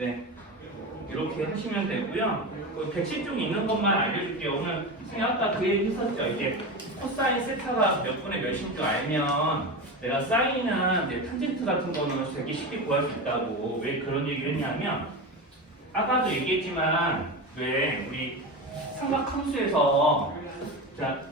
네. 이렇게 하시면 되고요. 그 백신 쪽에 있는 것만 알려줄게요. 오늘 선생님 아까 그 얘기 했었죠. 이제 코사인 세타가 몇 분의 몇인 줄 알면 내가 사인은 이제 탄젠트 같은 거는 되게 쉽게 구할 수 있다고 왜 그런 얘기를 했냐면 아까도 얘기했지만 왜 우리 삼각함수에서 자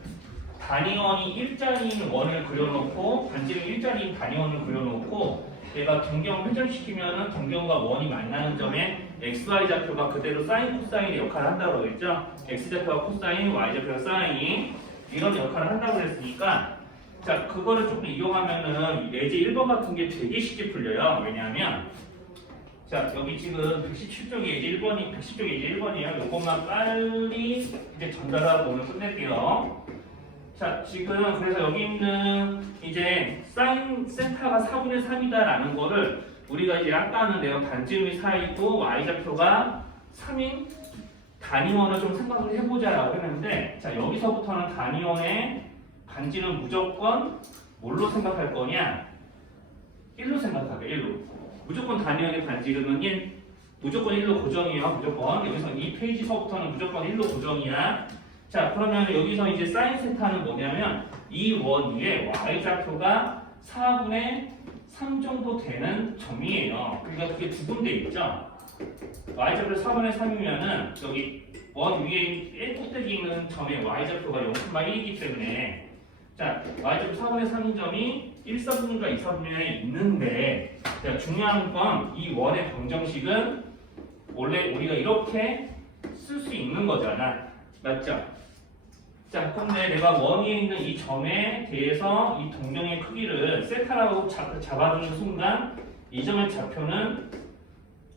단위원이 일자리인 원을 그려놓고 반지름 일자리인 단위원을 그려놓고 얘가 동경 회전시키면은 동경과 원이 만나는 점에 xy 좌표가 그대로 사인 코사인의 역할을 한다고 그랬죠? x 좌표가 코사인, y 좌표가 사인 이런 역할을 한다고 그랬으니까 자 그거를 조금 이용하면은 예제 1번 같은 게 되게 쉽게 풀려요. 왜냐하면 자 여기 지금 117쪽이 예제 1번이 110쪽이 예제 1번이에요. 요것만 빨리 이제 전달하고 오늘 끝낼게요. 자, 지금 그래서 여기 있는 이제 사인 센터가 4분의 3이다라는 거를 우리가 이제 아까는 내가 반지름이 4이고 y좌표가 3인 단위원을 좀 생각을 해보자라고 했는데 자 여기서부터는 단위원의 반지름 무조건 뭘로 생각할 거냐? 1로 생각하게 1로. 무조건 단위원의 반지름은 1 무조건 1로 고정이에요 무조건. 여기서 이 페이지서부터는 무조건 1로 고정이야 자 그러면 여기서 이제 사인 세타는 뭐냐면 이 원 위에 y 좌표가 4분의 3 정도 되는 점이에요. 그러니까 그게 두 군데 있죠. y 좌표 4분의 3이면은 여기 원 위에 1 꼭대기 있는 점에 y 좌표가 0,1이기 때문에 자 y 좌표 4분의 3인 점이 1, 4분과 2, 4분면에 있는데 자, 중요한 건 이 원의 방정식은 원래 우리가 이렇게 쓸 수 있는 거잖아. 맞죠? 자, 근데 내가 원 위에 있는 이 점에 대해서 이 동경의 크기를 세타라고 잡, 잡아주는 순간 이 점의 좌표는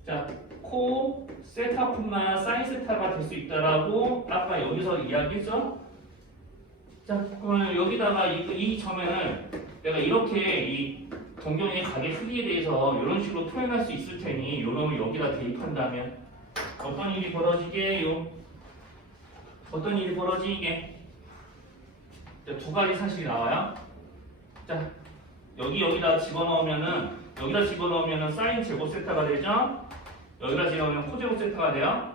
자, 코 세타뿐만 사인 세타가 될 수 있다라고 아까 여기서 이야기했죠? 자, 그러면 여기다가 이, 이 점을 내가 이렇게 이 동경의 가게 크기에 대해서 이런 식으로 표현할 수 있을 테니 이놈을 여기다 대입한다면 어떤 일이 벌어지게요? 어떤 일이 벌어지게? 자, 두 가지 사실이 나와요. 자, 여기 여기다 집어넣으면은 여기다 집어넣으면은 사인 제곱 세타가 되죠. 여기다 집어넣으면 코제곱 세타가 돼요.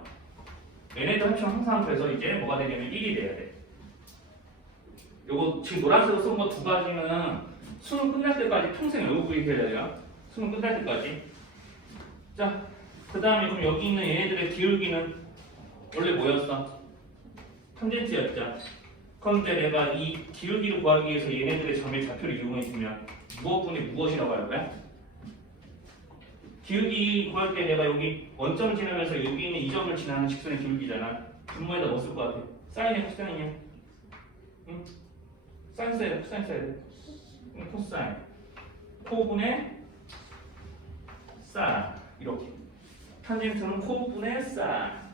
얘네들 합치면 항상 그래서 이제 뭐가 되냐면 1이 돼야 돼. 요거 지금 노란색으로 쓴 거 두 가지는 수능 끝날 때까지 평생 외우고 있어야 돼요. 수능 끝날 때까지. 자, 그 다음에 그럼 여기 있는 얘네들의 기울기는 원래 뭐였어? 탄젠트였죠. 그런데 내가 이 기울기를 구하기 위해서 얘네들의 점의 좌표를 이용했으면 무엇분의 무엇이라고 할 거야? 기울기 구할 때 내가 여기 원점을 지나면서 여기 있는 이 점을 지나는 직선의 기울기잖아. 분모에다 뭐 쓸 것 같아? 사인이야, 코사인이야? 응? 사인 써야 돼, 코사인 써야 돼. 응, 코사인. 코분의 사 이렇게. 탄젠트는 코분의 사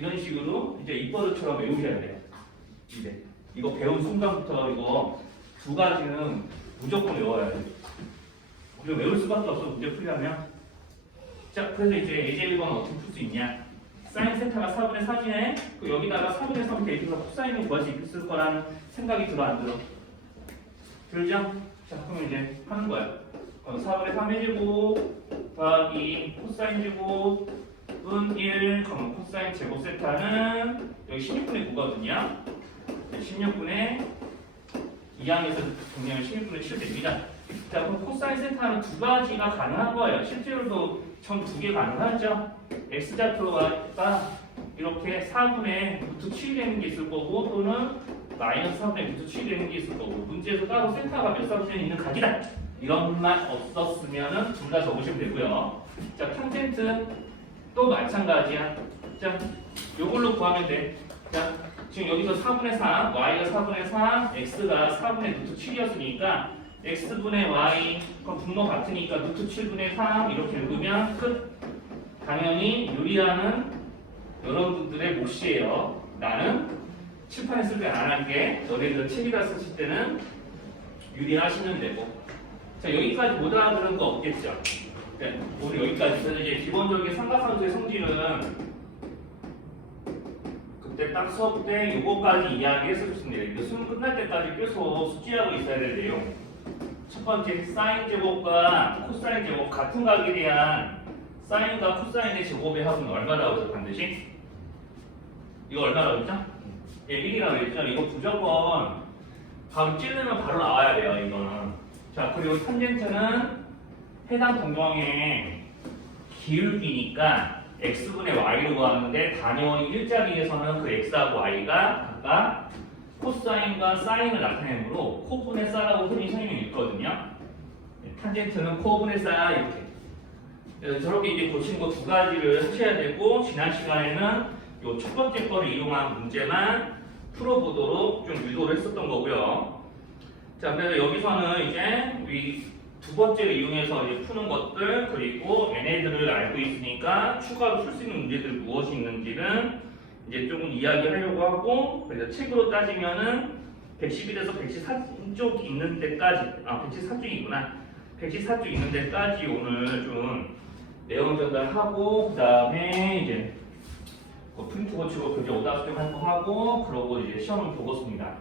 이런 식으로 이제 입버릇처럼 외우셔야 돼요. 이제 이거 배운 순간부터 이거 두 가지는 무조건 외워야 돼요. 우리 외울 수밖에 없어 문제 풀려면. 자, 그래서 이제 예제 1번 어떻게 풀 수 있냐? 사인 세타가 4분의 3이네. 그 여기다가 4분의 3 대입해서 코사인을 구할 수 있을 거라는 생각이 들어 안 들어? 들죠? 자, 그럼 이제 하는 거야. 어, 4분의 3 해주고 더하기 코사인 주고 1분 1, 코사인 제곱 세타는 여기 16분의 9거든요. 16분의 2항에서 분명히 16분의 7 됩니다. 자, 그럼 코사인 세타는 두 가지가 가능한 거예요. 실제로도 총두개 가능하죠. x좌표가 이렇게 4분의 루트 7이 되는 게 있을 거고 또는 마이너스 3분의 루트 7이 되는 게 있을 거고 문제에서 따로 센터가 몇 삼선에 있는 각이다. 이런 말 없었으면 둘 다 적으시면 되고요. 자, 탄젠트 또 마찬가지야. 자, 요걸로 구하면 돼. 자, 지금 여기서 4분의 3, y가 4분의 3, x가 4분의 루트 7이었으니까 x분의 y, 그럼 분모 같으니까 루트 7분의 3 이렇게 읽으면 끝. 당연히 유리하는 여러분들의 몫이에요. 나는 칠판에 쓸 때 안 할게. 너네들 책에다 쓰실 때는 유리하시면 되고. 자, 여기까지 못 알아들은 거 없겠죠? 네, 우리 여기까지. 그래서 이제 기본적인 삼각함수의 성질은 그때 딱 수업 때 요거까지 이야기했었습니다. 이거 수능 끝날 때까지 계속 숙지하고 있어야 될 내용. 첫 번째 사인 제곱과 코사인 제곱 같은 각에 대한 사인과 코사인의 제곱의 합은 얼마라고 했죠 반드시? 이거 얼마라고 했죠? 예, 1이라고 했죠? 이거 무조건 바로 찌르면 바로 나와야 돼요 이거는 자 그리고 탄젠트는 해당 동경의 기울기니까 x분의 y로 구하는데 단위원이 일자리에서는 그 x하고 y가 각각 코사인과 사인을 나타내므로 코분의 싸라고 흔히 설명이 있거든요 네, 탄젠트는 코분의 싸 이렇게 저렇게 이제 고친 거 두 가지를 하셔야 되고 지난 시간에는 요 첫 번째 거를 이용한 문제만 풀어보도록 좀 유도를 했었던 거고요. 자, 그래서 여기서는 이제 우리 두 번째를 이용해서 이제 푸는 것들 그리고 얘네들을 알고 있으니까 추가로 풀 수 있는 문제들 무엇이 있는지는 이제 조금 이야기하려고 하고 그래서 책으로 따지면은 111에서 114쪽 있는 데까지 아 114쪽이구나 114쪽 있는 데까지 오늘 좀 내용 전달하고 그 다음에 이제 뭐 프린트 고치고 그게 오답 할거 하고 그러고 이제 시험을 보겠습니다.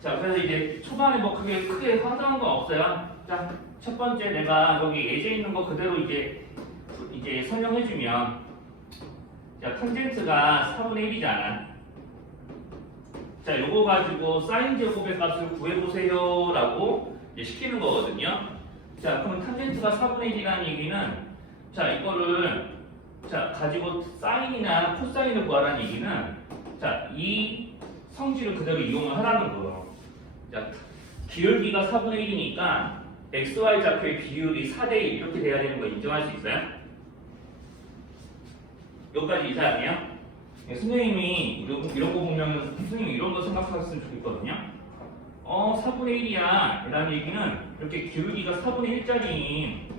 자 그래서 이제 초반에 뭐 크게 크게 화장한 건 없어요. 자 첫 번째 내가 여기 예제 있는 거 그대로 이제 이제 설명해주면 자 탄젠트가 4분의 1이잖아. 자 요거 가지고 사인 제곱의 값을 구해보세요 라고 이제 시키는 거거든요. 자 그러면 탄젠트가 4분의 1이라는 얘기는 자 이거를 자 가지고 사인이나 코사인을 구하라는 얘기는 자 이 성질을 그대로 이용을 하라는 거예요. 자 기울기가 4분의 1이니까 xy 좌표의 비율이 4대 1 이렇게 돼야 되는 거 인정할 수 있어요? 여기까지 이상이에요? 네, 선생님이 이런, 이런 거 보면 선생님이 이런 거 생각하셨으면 좋겠거든요. 어 4분의 1이야 라는 얘기는 이렇게 기울기가 4분의 1짜리인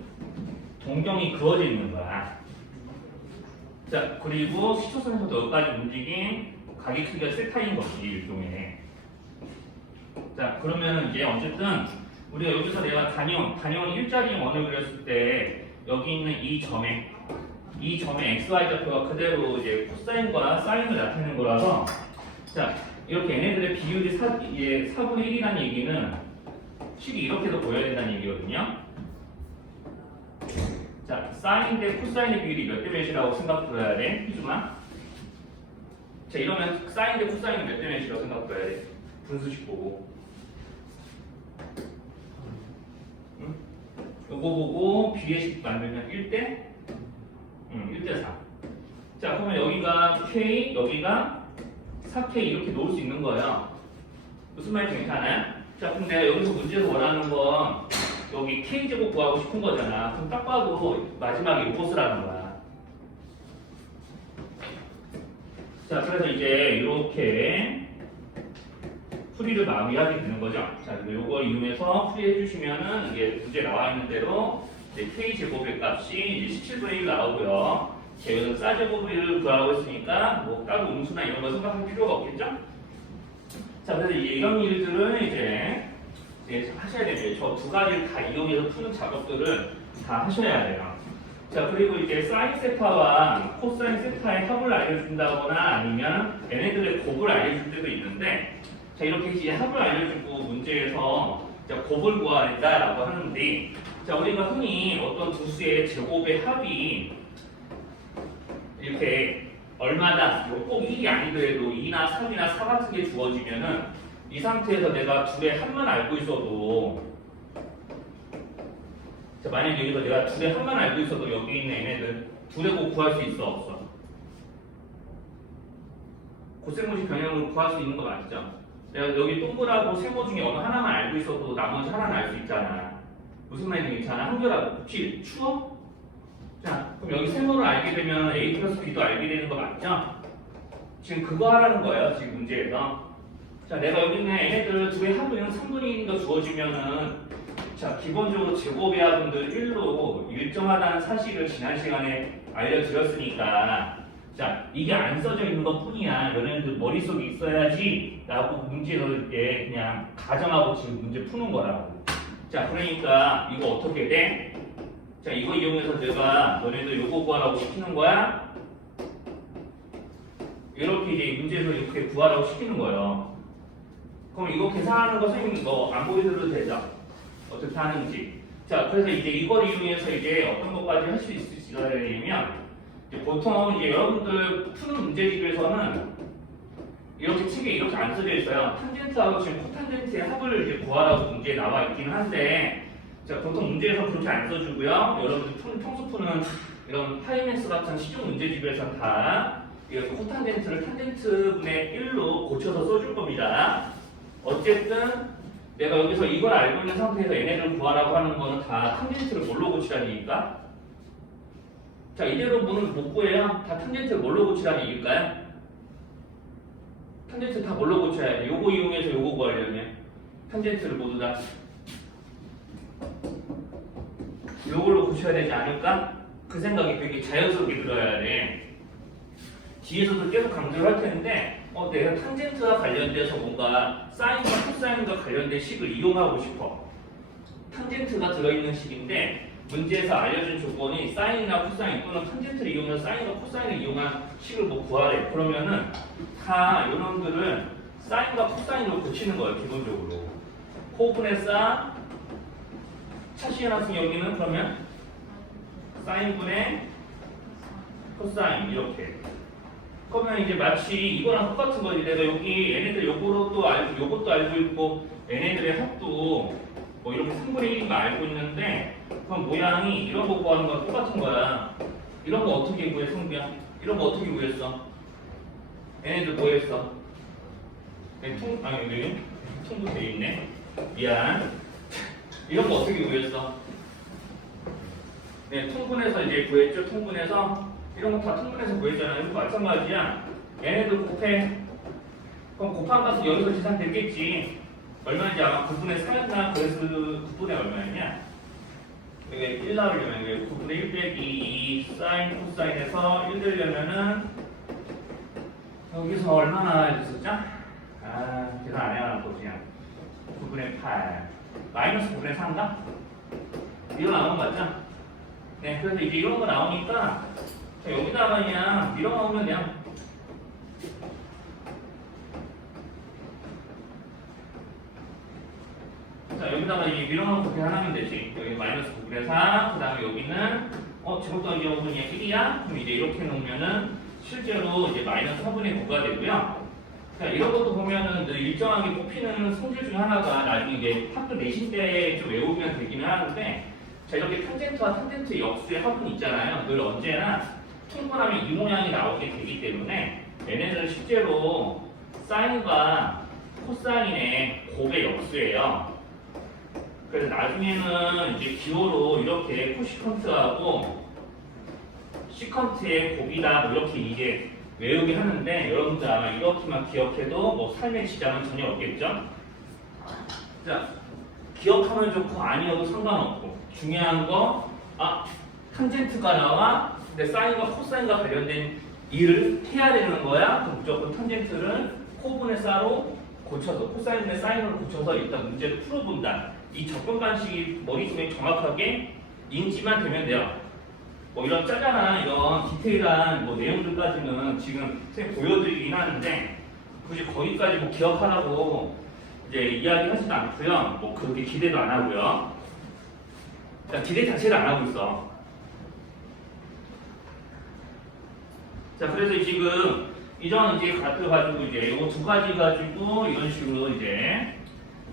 동경이 그어져 있는 거야. 자, 그리고 시초선에서도 여기까지 움직인 가기 크기가 세타인 거지, 일종의. 자, 그러면 이제 어쨌든 우리가 여기서 내가 단위원, 단위원 일자리 원을 그렸을 때 여기 있는 이 점에 이 점의 xy 좌표가 그대로 이제 코사인과 사인을 나타내는 거라서 자, 이렇게 얘네들의 비율이 4, 예, 4분의 1이라는 얘기는 식이 이렇게도 보여야 된다는 얘기거든요. 자, 사인 대 코사인의 비율이 몇 대 몇이라고 생각 들어야 돼? 희주만. 자, 이러면 사인 대 코사인은 몇 대 몇이라고 생각 들어야 돼? 분수식 보고. 요거 보고 비례식 만들면 1대? 응, 1대 4. 자, 그러면 여기가 K, 여기가 4K 이렇게 놓을 수 있는 거예요. 무슨 말인지 괜찮아요? 자, 그럼 내가 여기서 문제에서 원하는 건 여기 K제곱 구하고 싶은 거잖아. 그럼 딱 봐도 마지막에 이거 쓰라는 거야. 자, 그래서 이제 이렇게 풀이를 마무리하게 되는 거죠. 자, 요걸 이용해서 풀이해 주시면은 이게 문제 나와 있는 대로 이제 K제곱의 값이 이제 17분의 1 나오고요. 제가 싸제곱을 구하고 있으니까 뭐 따로 음수나 이런 거 생각할 필요가 없겠죠? 자, 그래서 이런 일들은 이제 하셔야 됩니다. 저두 가지를 다 이용해서 푸는 작업들을 다 하셔야 돼요. 자, 그리고 이제 사인 세타와 코사인 세타의 합을 알려준다거나 아니면 얘네들의 곱을 알려줄 때도 있는데 자, 이렇게 이제 합을 알려주고 문제에서 자, 곱을 구해야 된다라고 하는데 자, 우리가 흔히 어떤 두 수의 제곱의 합이 이렇게 얼마나 뭐꼭 1이 아니더라도 2나 3이나 4 같은 게 주어지면은 이 상태에서 내가 둘의 합만 알고 있어도 자, 만약 여기서 내가 둘의 합만 알고 있어도 여기 있는 얘네들 둘의 곱 구할 수 있어 없어? 고세모식 변형으로 구할 수 있는 거 맞죠? 내가 여기 동그라고 세모 중에 어느 하나만 알고 있어도 나머지 하나는 알 수 있잖아. 무슨 말인지 괜찮아? 한결하고 혹시 추워? 자, 그럼 여기 세모를 알게 되면 A 플러스 B도 알게 되는 거 맞죠? 지금 그거 하라는 거예요, 지금 문제에서. 자, 내가 여기 있는 얘네들 둘의 합은 3분의 1인 거 주어지면은 자, 기본적으로 제곱의 합분들 1로 일정하다는 사실을 지난 시간에 알려드렸으니까 자, 이게 안 써져 있는 것 뿐이야. 너네들 머릿속에 있어야지 라고 문제에서 이제 그냥 가정하고 지금 문제 푸는 거라고. 자, 그러니까 이거 어떻게 돼? 자, 이거 이용해서 내가 너네들 요거 구하라고 시키는 거야? 이렇게 이제 문제에서 이렇게 구하라고 시키는 거예요. 그럼 이거 계산하는 거 선생님 뭐안 보여드려도 되죠? 어떻게 하는지. 자, 그래서 이제 이걸 이용해서 이제 어떤 것까지 할 수 있으시냐면 이제 보통 이제 여러분들 푸는 문제집에서는 이렇게 책에 이렇게 안 써져 있어요. 탄젠트하고 지금 코탄젠트의 합을 이제 구하라고 문제에 나와 있긴 한데 자, 보통 문제에서 그렇게 안 써주고요. 여러분들 푸는, 평소 푸는 이런 파이낸스 같은 시중 문제집에서는 다 이렇게 코탄젠트를 탄젠트분의 1로 고쳐서 써줄 겁니다. 어쨌든 내가 여기서 이걸 알고 있는 상태에서 얘네를 구하라고 하는 거는 다 탄젠트를 뭘로 고치라는 얘기일까? 자 이대로 보는 못 구해요. 다 탄젠트를 뭘로 고치라는 얘기일까요? 탄젠트 다 뭘로 고쳐야 돼? 요거 이용해서 요거 구하려면 탄젠트를 모두 다 요걸로 고쳐야 되지 않을까? 그 생각이 되게 자연스럽게 들어야 돼. 뒤에서도 계속 강조를 할 텐데 어, 내가 탄젠트와 관련돼서 뭔가 사인과 코사인과 관련된 식을 이용하고 싶어. 탄젠트가 들어있는 식인데 문제에서 알려준 조건이 사인이나 코사인 또는 탄젠트를 이용해서 사인과 코사인을 이용한 식을 뭐 구하래. 그러면은 다 이놈들을 사인과 코사인으로 고치는 거예요 기본적으로. 코분의 싸 차시에 나왔은 여기는 그러면 사인분의 코사인 이렇게. 그러면 이제 마치 이거랑 똑같은 거지. 내가 여기 얘네들 요거도 알고 요것도 알고 있고 얘네들의 합도 뭐 이렇게 3분의 1인 거 알고 있는데 그럼 모양이 이런 거 구하는 거랑 똑같은 거야. 이런 거 어떻게 구해 성비야? 이런 거 어떻게 구했어? 얘네들 뭐 했어? 네, 통 아니 여기 통도 돼 있네. 미안. 이런 거 어떻게 구했어? 네, 통분해서 이제 구했죠. 통분해서 이런 거 다 통분해서 구했잖아요. 이거 마찬가지야. 얘네들 곱해. 그럼 곱한 값은 여기서 계산되겠지. 얼마인지 아마 9분의 4였나? 그래서 9분의 얼마였냐? 이게 1 나오려면 이게 9분의 1 빼기 2 사인 코사인에서 1 되려면은 여기서 얼마 나와야 됐었죠? 아, 계산 안 해놔도 그냥 9분의 8 마이너스 9분의 4인가? 이거 나오는 거 맞죠? 네, 그래서 이제 이런 거 나오니까 자, 여기다가 그냥 밀어넣으면 그냥 자 여기다가 이 밀어넣고 계산하면 되지. 여기 마이너스 9분의 4, 그 다음에 여기는 어 제곱도 이제 5분의 1이야? 그럼 이제 이렇게 놓으면은 실제로 이제 마이너스 4분의 9가 되고요. 자 이런 것도 보면은 늘 일정하게 뽑히는 성질 중에 하나가 나중에 이제 학교 내신 때 좀 외우면 되기는 하는데 자 이렇게 탄젠트와 탄젠트 역수의 합은 있잖아요. 늘 언제나 충분하면 이 모양이 나오게 되기 때문에 얘네들은 실제로 사인과 코사인의 곱의 역수예요. 그래서 나중에는 이제 기호로 이렇게 코시컨트하고 시컨트의 곱이다 뭐 이렇게 이제 외우게 하는데 여러분들 아마 이렇게만 기억해도 뭐 삶의 지장은 전혀 없겠죠? 자, 기억하면 좋고 아니어도 상관없고 중요한 거 아, 탄젠트가 나와 근데 사인과 코사인과 관련된 일을 해야 되는 거야. 그럼 무조건 탄젠트를 코분의 사로 고쳐서 코사인의 사인으로 고쳐서 일단 문제를 풀어본다. 이 접근 방식이 머릿속에 정확하게 인지만 되면 돼요. 뭐 이런 짜잘한 이런 디테일한 뭐 내용들까지는 지금 선생님 보여드리긴 하는데 굳이 거기까지 뭐 기억하라고 이제 이야기하지도 않고요. 뭐 그렇게 기대도 안 하고요. 자, 기대 자체를 안 하고 있어. 자, 그래서 지금 이전 이제 갖고 가지고 이제 이거 두 가지 가지고 이런 식으로 이제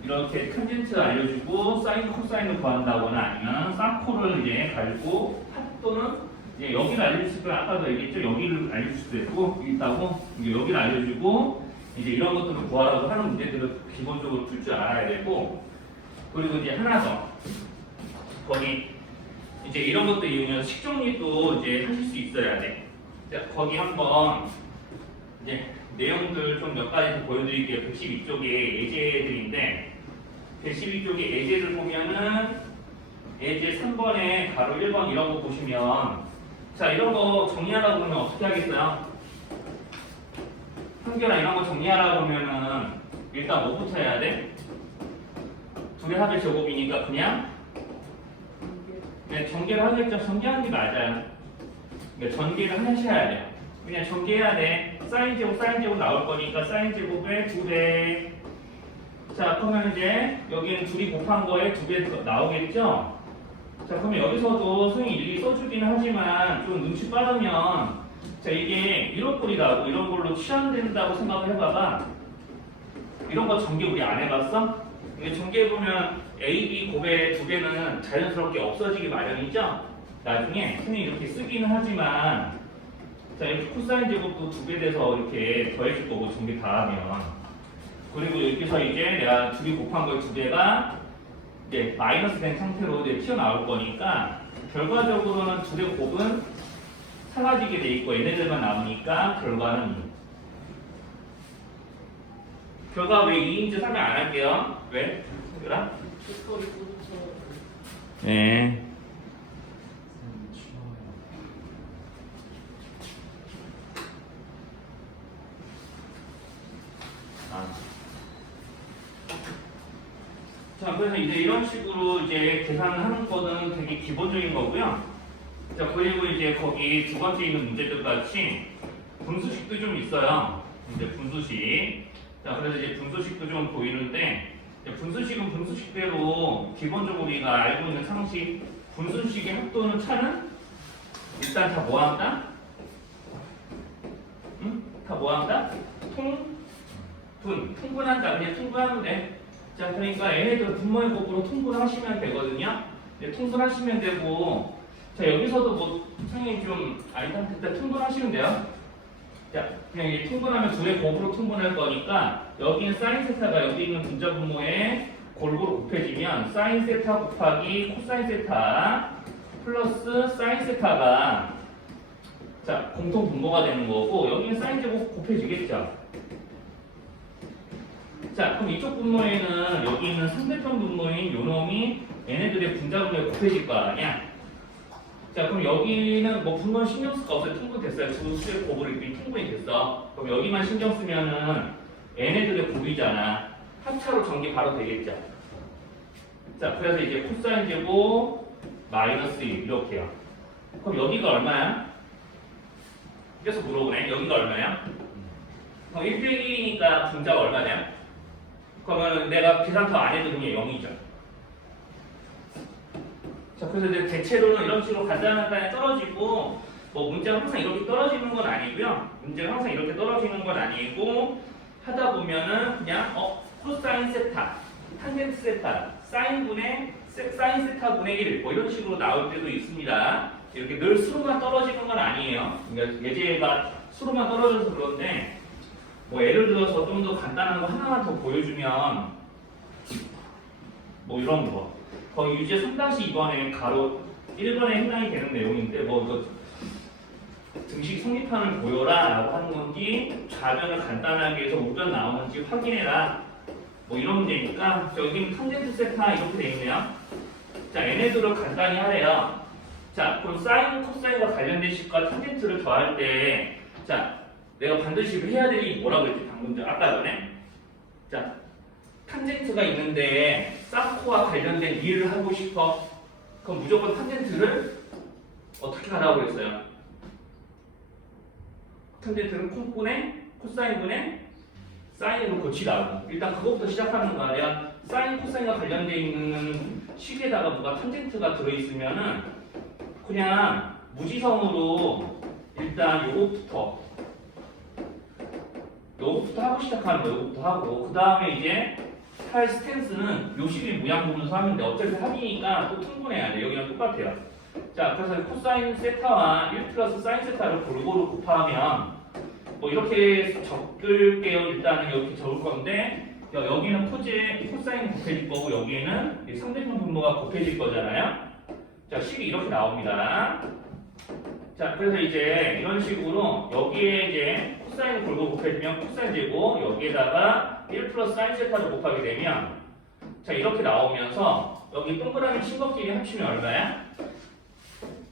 이렇게 탄젠트 알려주고 사인 코사인을 구한다거나 아니면 쌍코를 이제 가지고 합 또는 이제 여기를 알려줄 수도 아까도 얘기했죠 여기를 알려줄 수도 있고 있다고 이제 여기를 알려주고 이제 이런 것들을 구하라고 하는 문제들을 기본적으로 풀 줄 알아야 되고 그리고 이제 하나 더 거기 이제 이런 것도 이용해서 식정리도 이제 하실 수 있어야 돼. 자, 거기 한번 이제 내용들 좀 몇 가지 더 보여드릴게요. 112쪽에 예제들인데 112쪽에 예제를 보면은 예제 3번에 가로 1번 이런 거 보시면 자 이런 거 정리하라고 그러면 어떻게 하겠어요? 한결아 이런 거 정리하라고 그러면은 일단 뭐부터 해야 돼? 둘의 합의 제곱이니까 그냥 네, 전개를 하겠죠. 전개하는 게 맞아요. 그러니까 전개를 하셔야 돼요. 그냥 전개해야 돼. 사인 제곱, 사인 제곱 나올 거니까 사인 제곱에 두 배. 자, 그러면 이제 여기는 둘이 곱한 거에 두배 나오겠죠? 자, 그럼 여기서도 선생님이 일일이 써주기는 하지만 좀 눈치 빠르면 자, 이게 이런 꼴이라고 이런 걸로 치환된다고 생각을 해봐봐. 이런 거 전개 우리 안 해봤어? 이게 전개해보면 A, B 곱의 두 개는 자연스럽게 없어지기 마련이죠? 나중에 선생님이 이렇게 쓰기는 하지만 자, 이렇게 코사인 제곱도 두배 돼서 이렇게 더해질 거고 전개 다 하면 그리고 여기서 이제 내가 둘이 곱한 걸 두 개가 이제 마이너스 된 상태로 이제 튀어나올 거니까 결과적으로는 두 개 곱은 사라지게 돼 있고 얘네들만 남으니까 결과는 2. 결과 왜 2인지 설명 안 할게요. 왜? 그라? 네. 아. 자, 그래서 이제 이런 식으로 이제 계산을 하는 거는 되게 기본적인 거고요. 자, 그리고 이제 거기 두 번째 있는 문제들 같이 분수식도 좀 있어요. 이제 분수식. 자, 그래서 이제 분수식도 좀 보이는데, 분수식은 분수식대로 기본적으로 우리가 알고 있는 상식, 분수식의 합도는 차는 일단 다 뭐 한다? 응? 다 뭐 한다? 통, 분, 통분한다. 그냥 통분하면 돼. 자, 그러니까 얘네들 분모의 곱으로 통분 하시면 되거든요. 네, 통분하시면 되고, 자, 여기서도 뭐, 선생님 좀 알던 그때 통분하시면 돼요. 자, 그냥 이게 통분하면 둘의 곱으로 통분할 거니까, 여기는 사인 세타가 여기 있는 분자 분모에 골고루 곱해지면, 사인 세타 곱하기 코사인 세타 플러스 사인 세타가 자, 공통 분모가 되는 거고, 여기는 사인 제곱 곱해지겠죠. 자, 그럼 이쪽 분모에는 여기 있는 상대편 분모인 요 놈이 얘네들의 분자분모에 곱해질 거 아니야? 자, 그럼 여기는 뭐 분모는 신경 쓸 거 없어요. 통분됐어요. 두 수의 곱을 이렇게 통분이 됐어. 그럼 여기만 신경 쓰면은 얘네들의 곱이잖아. 합차로 전개 바로 되겠죠. 자, 그래서 이제 코사인 제곱 마이너스 1 이렇게요. 그럼 여기가 얼마야? 계속 물어보네. 여기가 얼마야? 그럼 1 빼기 1이니까 분자가 얼마냐? 그러면 내가 계산 더안 해도 그냥 0이죠. 자, 그래서 대체로는 이런 식으로 간단하게 떨어지고, 뭐 문제가 항상 이렇게 떨어지는 건 아니고요. 문제가 항상 이렇게 떨어지는 건 아니고, 하다 보면은 그냥, 어, 코사인 세타, 탄젠트 세타, 사인분의, 세- 사인 세타 분의 1, 뭐 이런 식으로 나올 때도 있습니다. 이렇게 늘 수로만 떨어지는 건 아니에요. 그러니까 예제가 수로만 떨어져서 그런데, 뭐 예를 들어서 좀 더 간단한 거 하나만 더 보여주면 뭐 이런 거. 거의 유제 3-2번에 가로 1번에 해당이 되는 내용인데 뭐 이거 등식 성립판을 보여라 라고 하는 건지 좌변을 간단하게 해서 우변 나오는지 확인해라. 뭐 이런 문제니까 여기는 탄젠트 세타 이렇게 돼 있네요. 자 얘네들을 간단히 하래요. 자 그럼 사인 코사인과 관련된 식과 탄젠트를 더할 때자 내가 반드시 해야 될 일이 뭐라고 했지 방금 전 아까 전에? 자 탄젠트가 있는데 사코와 관련된 일을 하고 싶어. 그럼 무조건 탄젠트를 어떻게 하라고 했어요? 탄젠트는 콤분의 코사인분의 사인으로 고치라고. 일단 그것부터 시작하는 거 아니야 사인 코사인과 관련돼 있는 식에다가 뭐가 탄젠트가 들어있으면은 그냥 무지성으로 일단 요거부터 요거부터 하고 시작하는 거 요거부터 하고. 그 다음에 이제 할 스탠스는 요 식의 모양 보면서 하는데 어차피 합이니까 또 통분해야 돼 여기랑 똑같아요. 자 그래서 코사인 세타와 1 플러스 사인 세타를 골고루 곱하면 뭐 이렇게 적을게요. 일단은 이렇게 적을 건데 여- 여기는 코제 코사인 곱해질 거고 여기에는 이 상대편 분모가 곱해질 거잖아요. 자 식이 이렇게 나옵니다. 자, 그래서 이제 이런 식으로 여기에 이제 코사인 골고 곱해주면 코사인 제곱 여기에다가 1 플러스 사인 세타를 곱하게 되면 자 이렇게 나오면서 여기 동그라미 친구끼리 합치면 얼마야?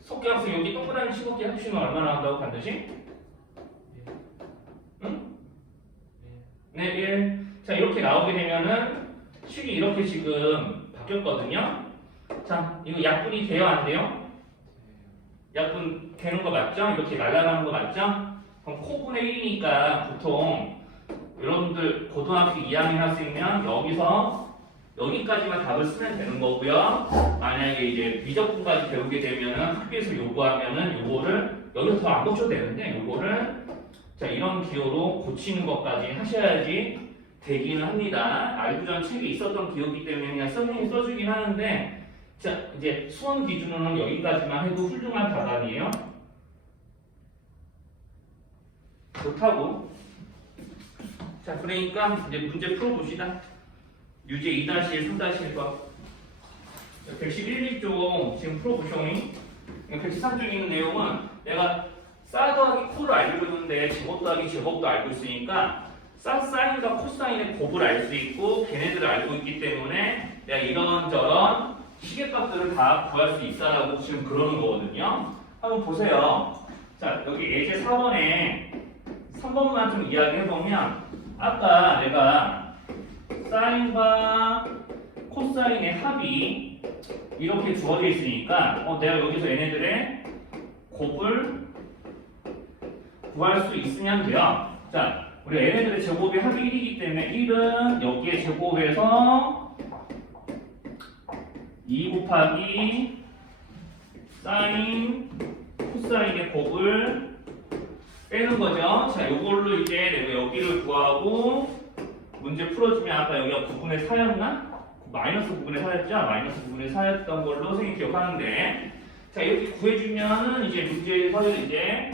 속계합수 여기 동그라미 친구끼리 합치면 얼마 나온다고 반드시? 응? 네, 1. 자 이렇게 나오게 되면은 식이 이렇게 지금 바뀌었거든요. 자 이거 약분이 돼요 안 돼요? 약분 되는 거 맞죠? 이렇게 날아가는 거 맞죠? 그럼 코분의 1이니까 보통 여러분들 고등학교 2학년 학생이면 여기서 여기까지만 답을 쓰면 되는 거고요. 만약에 이제 미적분까지 배우게 되면은 학교에서 요구하면은 요거를 여기서 더 안 고쳐도 되는데 요거를 자 이런 기호로 고치는 것까지 하셔야지 되기는 합니다. 알구전 책에 있었던 기호기 때문에 그냥 선생님이 써주긴 하는데 자 이제 수험 기준으로는 여기까지만 해도 훌륭한 답안이에요. 좋다고. 자 그러니까 이제 문제 풀어봅시다. 유제 2-1, 3-1과 111, 2쪽 지금 풀어보쇼니 113쪽에 있는 내용은 내가 사 더하기 코를 알고 있는데 제곱 더하기 제곱도 알고 있으니까 사 사인과 코사인의 곱을 알 수 있고 걔네들을 알고 있기 때문에 내가 이런저런 시계값들을 다 구할 수 있다라고 지금 그러는 거거든요. 한번 보세요. 자 여기 예제 4번에 3번만 좀 이야기해보면 아까 내가 사인과 코사인의 합이 이렇게 주어져 있으니까 어, 내가 여기서 얘네들의 곱을 구할 수 있으면 돼요. 자, 우리 얘네들의 제곱이 합이 1이기 때문에 1은 여기에 제곱해서 2 곱하기 사인 코사인의 곱을 빼는 거죠. 자, 요걸로 이제 내가 여기를 구하고 문제 풀어주면 아까 여기가 9분의 4였나? 마이너스 9분의 4였죠? 마이너스 9분의 4였던 걸로 선생님이 기억하는데 자 이렇게 구해주면은 이제 문제에서 이제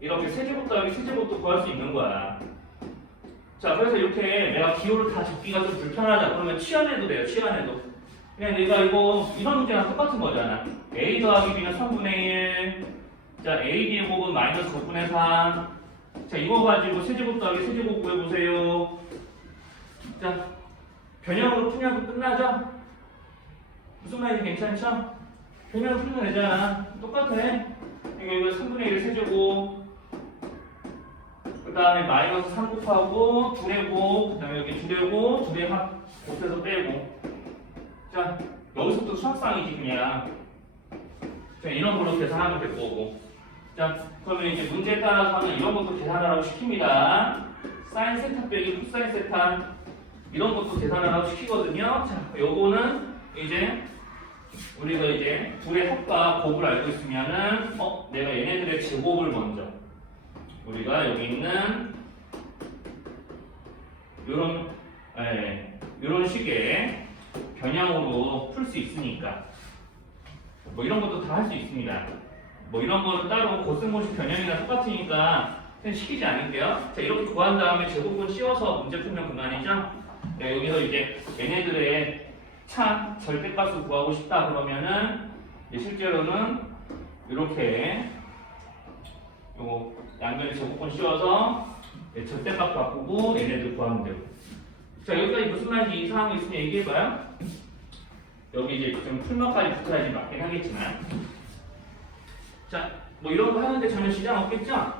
이렇게 세제곱 더하기 세제곱도 구할 수 있는 거야 자 그래서 이렇게 내가 기호를 다 적기가 좀 불편하다 그러면 치환해도 돼요 치환해도 그냥 내가 이거 이런 문제랑 똑같은 거잖아 a 더하기 b는 3분의 1 자 a b의 곱은 마이너스 9분의 3 자 이거 가지고 세제곱 더하기 세제곱 구해보세요 자, 변형으로 풀면 끝나죠? 무슨 말인지 괜찮죠? 변형으로 풀면 되잖아. 똑같아. 이거 이거 3분의 1 세제곱. 그 다음에 마이너스 3 곱하고 둘의 곱. 그 다음에 여기 둘의 곱, 둘의 합 곱해서 빼고. 자, 여기서 또 수학상이지 그냥. 자, 이런 걸로 계산하면 될 거고. 자, 그러면 이제 문제에 따라서는 이런 것도 계산하라고 시킵니다. 사인 세타 빼기 코사인 세타. 이런 것도 계산하라고 시키거든요. 자, 요거는 이제 우리가 이제 둘의 합과 곱을 알고 있으면은 어, 내가 얘네들의 제곱을 먼저 우리가 여기 있는 요런 예, 요런 식의 변형으로 풀 수 있으니까 뭐 이런 것도 다 할 수 있습니다. 뭐 이런 거는 따로 고승모식 변형이랑 똑같으니까 그냥 시키지 않을게요. 자, 이렇게 구한 다음에 제곱은 씌워서 문제 풀면 그만이죠. 네, 여기서 이제 얘네들의 차 절대값을 구하고 싶다 그러면은 실제로는 이렇게 요 양면의 제곱권 씌워서 네, 절대값 바꾸고 얘네들 구하면 되고 자 여기까지 무슨 말인지 이상한 거 있으면 얘기해봐요 여기 이제 좀 풀막까지 붙어야지 맞긴 하겠지만 자 뭐 이런 거 하는데 전혀 지장 없겠죠?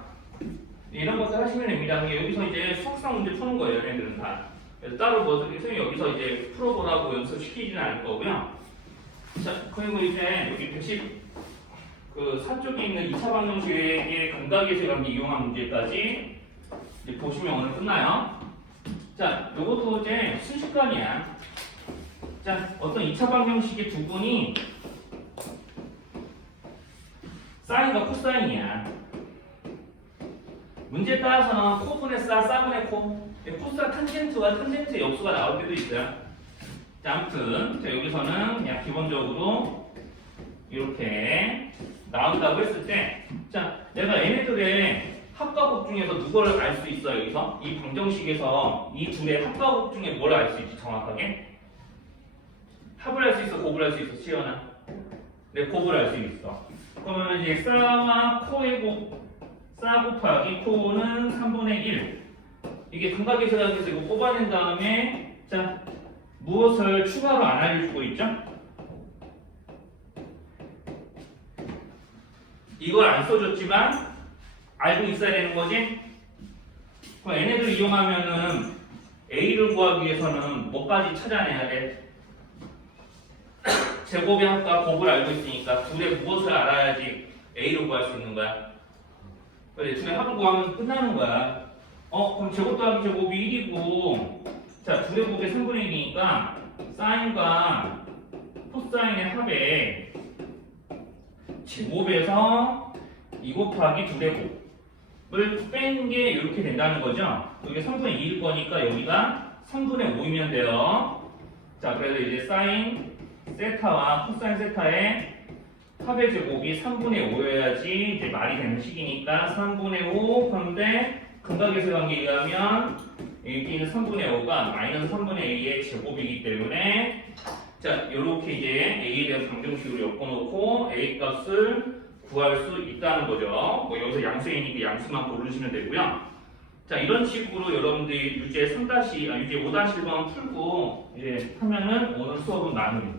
네, 이런 것들 하시면 됩니다. 여기서 이제 수학상 문제 푸는 거예요, 얘네들은 다. 그래서 따로 뭐 선생님이 여기서 이제 풀어보라고 연습시키지는 않을 거고요. 자, 그리고 이제 여기 110, 그 4쪽에 있는 2차 방정식의 감각에서 관계 이용한 문제까지 이제 보시면 오늘 끝나요. 자, 요것도 이제 순식간이야. 자, 어떤 2차 방정식의 두 분이 사인과 코사인이야. 문제에 따라서는 코분의 싸, 싸분의 코, 코사 탄젠트와 탄젠트의 역수가 나올 때도 있어요. 자, 아무튼 자, 여기서는 그냥 기본적으로 이렇게 나온다고 했을 때, 자, 내가 얘네들의 합과곱 중에서 누구를 알 수 있어 여기서 이 방정식에서 이 둘의 합과곱 중에 뭘 알 수 있지 정확하게? 합을 할수 있어, 곱을 할수 있어, 시연아. 네, 곱을 알 수 있어. 그러면 이제 싸와 코의 곱, 싸 곱하기 코는 3분의 1. 이게 감각의 세각에서 이거 뽑아낸 다음에 자 무엇을 추가로 안 알려주고 있죠? 이걸 안 써줬지만 알고 있어야 되는 거지? 그럼 얘네들 이용하면은 A를 구하기 위해서는 뭐까지 찾아내야 돼? 제곱의 합과 곱을 알고 있으니까 둘의 무엇을 알아야지 A를 구할 수 있는 거야. 그래, 둘의 합을 구하면 끝나는 거야. 어, 그럼 제곱 더하기 제곱이 1이고, 자, 둘의 곱이 3분의 1이니까 사인과 코사인의 합의 제곱에서 2 곱하기 2대 5을 뺀 게 이렇게 된다는 거죠. 여기 3분의 2일 거니까 여기가 3분의 5이면 돼요. 자, 그래서 이제 사인 세타와 코사인 세타의 합의 제곱이 3분의 5여야지 이제 말이 되는 식이니까 3분의 5 그런데 근각에서 관계에 의하면 여기는 3분의 5가 마이너스 3분의 a의 제곱이기 때문에 자 이렇게 이제 a에 대한 방정식으로 엮어놓고 a 값을 구할 수 있다는 거죠. 뭐 여기서 양수이니까 양수만 고르시면 되고요. 자 이런 식으로 여러분들이 유제 3 아, 유제 5 1번 풀고 이제 하면은 오늘 수업은 마무리.